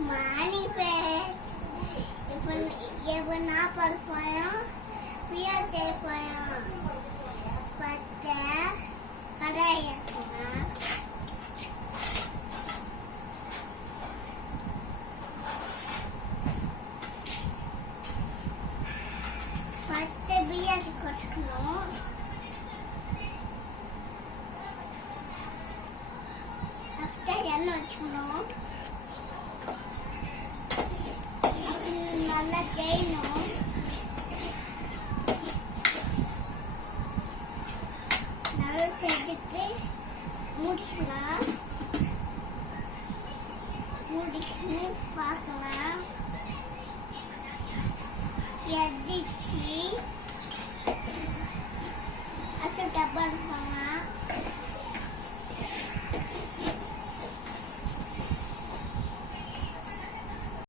மானி பே இப்போ நான் படுப்போம் பியா தேய்ப்போம் பத்த கடாய பத்த பிரியாணி கொட்டணும் அப்புறம் எண்ணெய் வச்சுக்கணும் நல்லா செய்யணும் நல்லா செஞ்சுட்டு மூடிக்கலாம் மூடிக்கிட்டு பார்க்கலாம் எதிச்சு அது டப்பா இருக்கலாம்